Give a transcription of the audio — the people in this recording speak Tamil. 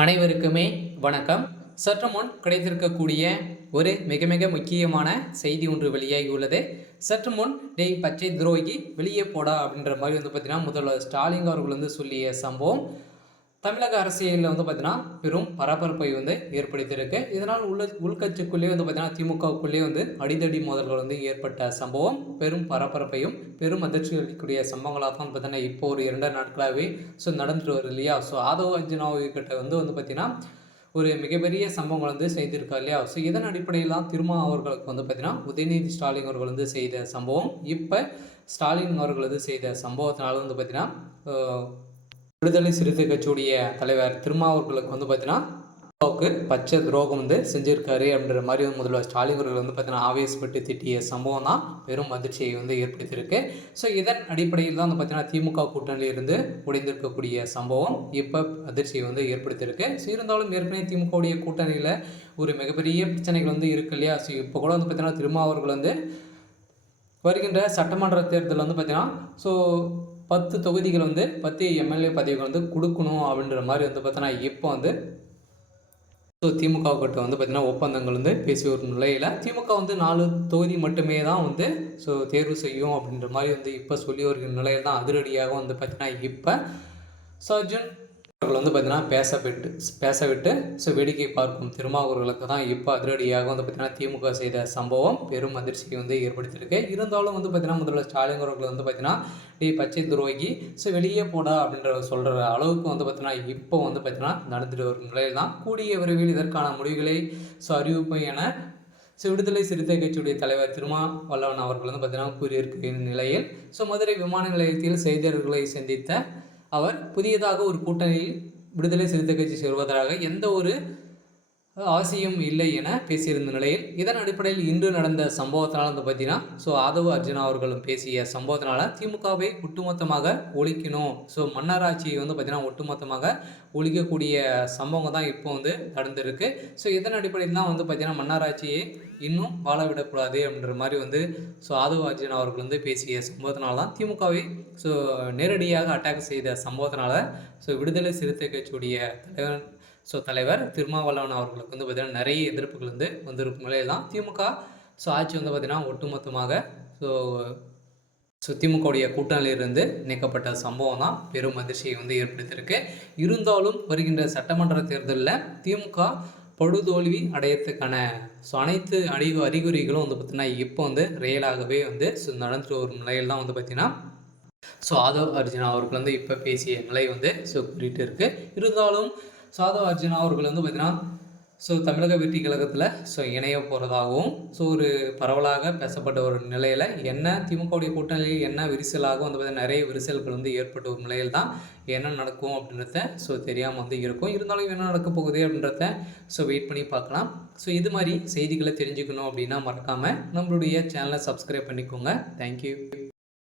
அனைவருக்குமே வணக்கம். சற்று முன் கிடைத்திருக்கக்கூடிய ஒரு மிக மிக முக்கியமான செய்தி ஒன்று வெளியாகி உள்ளது. சற்று முன் டேய் பச்சை துரோகி வெளியே போடா அப்படின்ற மாதிரி பார்த்தீங்கன்னா முதல்வர் ஸ்டாலின் அவர்கள் சொல்லிய சம்பவம் தமிழக அரசியலில் பார்த்தீங்கன்னா பெரும் பரபரப்பை ஏற்படுத்தியிருக்கு. இதனால் உள்கட்சிக்குள்ளே பார்த்தீங்கன்னா திமுகவுக்குள்ளே அடிதடி மோதல்கள் ஏற்பட்ட சம்பவம் பெரும் பரபரப்பையும் பெரும் அதிர்ச்சி அளிக்கக்கூடிய சம்பவங்களாக தான் பார்த்தீங்கன்னா இப்போ ஒரு 2 நாட்களாகவே நடந்துட்டு வருது இல்லையா. ஸோ ஆதவ அர்ஜுனாவு கிட்ட பார்த்தீங்கன்னா ஒரு மிகப்பெரிய சம்பவங்கள் செய்திருக்கா இல்லையா. ஸோ இதன் அடிப்படையில் தான் திருமா அவர்களுக்கு பார்த்தீங்கன்னா உதயநிதி ஸ்டாலின் அவர்கள் செய்த சம்பவம் இப்போ ஸ்டாலின் அவர்கள் செய்த சம்பவத்தினால பார்த்தீங்கன்னா விடுதலை சிறுத்தை கட்சியுடைய தலைவர் திருமாவர்களுக்கு பார்த்தீங்கன்னா பச்சை துரோகம் செஞ்சிருக்காரு அப்படின்ற மாதிரி முதல்வர் ஸ்டாலின் அவர்கள் பார்த்தீங்கன்னா ஆவேசப்பட்டு திட்டிய சம்பவம் தான் பெரும் அதிர்ச்சியை ஏற்படுத்தியிருக்கு. ஸோ இதன் அடிப்படையில் தான் பார்த்தீங்கன்னா திமுக கூட்டணியிலிருந்து உடைந்திருக்கக்கூடிய சம்பவம் இப்போ அதிர்ச்சியை ஏற்படுத்தியிருக்கு. ஸோ இருந்தாலும் ஏற்கனவே திமுகவுடைய கூட்டணியில் ஒரு மிகப்பெரிய பிரச்சனைகள் இருக்கு இல்லையா. ஸோ இப்போ கூட பார்த்தீங்கன்னா திருமாவர்கள் வருகின்ற சட்டமன்ற தேர்தலில் பார்த்தீங்கன்னா ஸோ 10 தொகுதிகள் 10 எம்எல்ஏ பதவிகள் கொடுக்கணும் அப்படின்ற மாதிரி பார்த்தோன்னா இப்போ ஸோ திமுக கிட்ட பார்த்தீங்கன்னா ஒப்பந்தங்கள் பேசி வரும் நிலையில் திமுக 4 தொகுதி மட்டுமே தான் ஸோ தேர்வு செய்யும் அப்படின்ற மாதிரி இப்போ சொல்லி வருகிற நிலையில் தான் அதிரடியாக பார்த்தீங்கன்னா இப்போ சர்ஜன் அவர்கள் பார்த்தீங்கன்னா பேச விட்டு ஸோ வேடிக்கை பார்க்கும் திருமாவர்களுக்கு தான் இப்போ அதிரடியாக பார்த்தீங்கன்னா திமுக செய்த சம்பவம் பெரும் அதிர்ச்சியை ஏற்படுத்தியிருக்கு. இருந்தாலும் பார்த்தீங்கன்னா முதல்வர் ஸ்டாலின் அவர்கள் பார்த்தீங்கன்னா பச்சை துரோகி ஸோ வெளியே போடா அப்படின்ற சொல்கிற அளவுக்கு பார்த்தீங்கன்னா இப்போ பார்த்தீங்கன்னா நடந்துட்டு வரும் நிலையில் தான் கூடிய விரைவில் இதற்கான முடிவுகளை ஸோ அறிவிப்போம் என விடுதலை சிறுத்தை கட்சியுடைய தலைவர் திருமாவளவன் அவர்கள் பார்த்தீங்கன்னா கூறியிருக்கிற நிலையில் ஸோ மதுரை விமான நிலையத்தில் செய்தியாளர்களை சந்தித்த அவர் புதியதாக ஒரு கூட்டணியில் விடுதலை சிறுத்தை கட்சி சேர்வதாக எந்த ஒரு அவசியம் இல்லை என பேசியிருந்த நிலையில் இதன் அடிப்படையில் இன்று நடந்த சம்பவத்தினால் பார்த்தீங்கன்னா ஸோ ஆதவ அர்ஜுனா அவர்களும் பேசிய சம்பவத்தினால திமுகவை ஒட்டுமொத்தமாக ஒழிக்கணும், ஸோ மன்னராட்சியை பார்த்தீங்கன்னா ஒட்டுமொத்தமாக ஒழிக்கக்கூடிய சம்பவம் தான் இப்போ நடந்திருக்கு. ஸோ இதன் அடிப்படையில் தான் பார்த்தீங்கன்னா மன்னராட்சியை இன்னும் வாழ விடக்கூடாது அப்படின்ற மாதிரி ஸோ ஆதவ அர்ஜுனா அவர்கள் பேசிய சம்பவத்தினால தான் திமுகவை ஸோ நேரடியாக அட்டாக் செய்த சம்பவத்தினால ஸோ விடுதலை சிறுத்தை கட்சியுடைய தலைவர் திருமாவளவன் அவர்களுக்கு பார்த்திங்கன்னா நிறைய எதிர்ப்புகள் வந்திருக்கும் நிலையில் தான் திமுக ஸோ ஆட்சி பார்த்திங்கன்னா ஒட்டுமொத்தமாக ஸோ திமுகவுடைய கூட்டணியிலிருந்து நீக்கப்பட்ட சம்பவம் தான் பெரும் அதிர்ச்சியை ஏற்படுத்தியிருக்கு. இருந்தாலும் வருகின்ற சட்டமன்ற தேர்தலில் திமுக படுதோல்வி அடையறதுக்கான ஸோ அனைத்து அறிகுறிகளும் பார்த்திங்கன்னா இப்போ ரியலாகவே ஸோ நடந்துட்டு வரும் நிலையில் தான் பார்த்திங்கன்னா ஸோ ஆதவ் அர்ஜுனா அவர்கள் இப்போ பேசிய நிலை ஸோ கூறிட்டு இருக்குது. இருந்தாலும் ஆதவ அர்ஜுனா அவர்கள் பார்த்திங்கன்னா ஸோ தமிழக வெற்றி கழகத்தில் ஸோ இணைய போகிறதாகவும் ஸோ ஒரு பரவலாக பேசப்பட்ட ஒரு நிலையில் என்ன திமுகவுடைய கூட்டணியில் என்ன விரிசலாகவும் பார்த்திங்கன்னா நிறைய விரிசல்கள் ஏற்பட்ட ஒரு நிலையில் தான் என்ன நடக்கும் அப்படின்றத ஸோ தெரியாமல் இருக்கும். இருந்தாலும் என்ன நடக்க போகுது அப்படின்றத ஸோ வெயிட் பண்ணி பார்க்கலாம். ஸோ இது மாதிரி செய்திகளை தெரிஞ்சுக்கணும் அப்படின்னா மறக்காமல் நம்மளுடைய சேனலை சப்ஸ்கிரைப் பண்ணிக்கோங்க. தேங்க்யூ.